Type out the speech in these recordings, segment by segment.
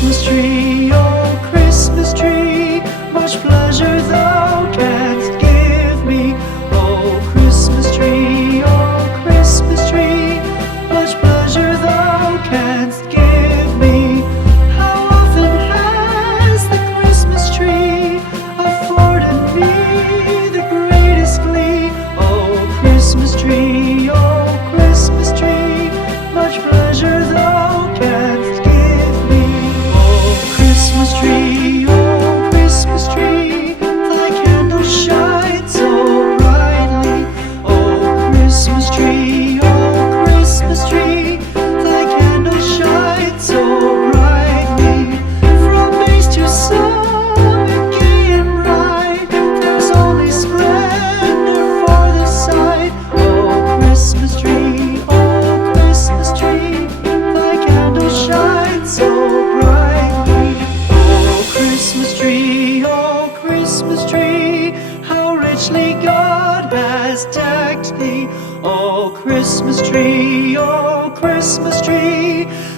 Christmas tree, oh Christmas tree, much pleasure thou canst give me. Oh Christmas tree, much pleasure thou canst give me. How often has the Christmas tree afforded me the greatest glee? Oh Christmas tree, much pleasure thou canst give me. Oh Christmas tree, thy candle shines so brightly. Oh Christmas tree, thy candle shines so brightly. From base to summit, gay and bright, there's only splendor for the sight. Oh Christmas tree, thy candle shines so brightly. Oh Christmas tree, how richly God has decked thee. Oh Christmas tree,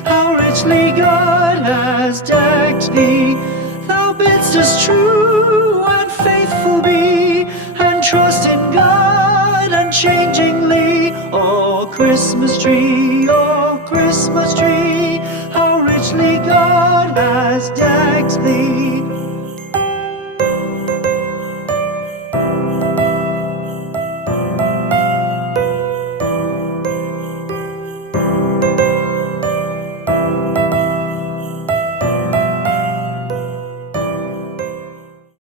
how richly God has decked thee. Thou bidst us true and faithful be, and trust in God unchangingly. Oh Christmas tree, how richly God has decked thee.